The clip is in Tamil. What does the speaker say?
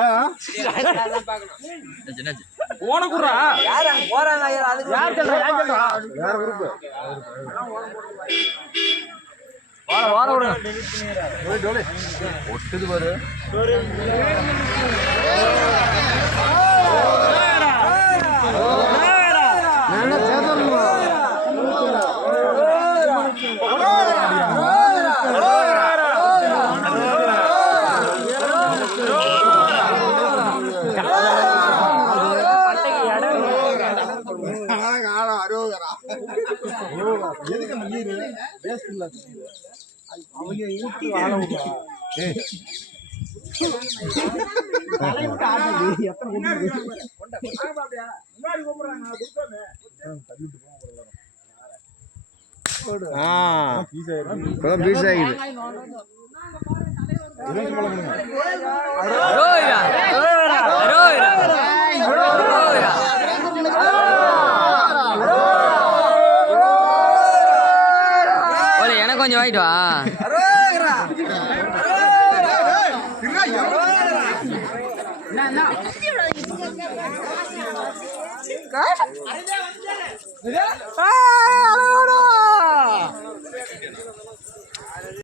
ஏன் போனக்குறா யார் அங்க போறாங்க யார் சொல்றா? யார் சொல்றா வேற குரூப் வார வார விடுங்க ஒட்டுது பாரு. எதுக்கு அந்த நீர் வேஸ்ட் இல்ல அவங்க ஊட்டி வாழ விடுறா தலைவிட்டு ஆட்டுது எத்தனை கொண்டு இப்பதான் பீஸ் ஆகிது கொஞ்சம் வாங்கிட்டு வா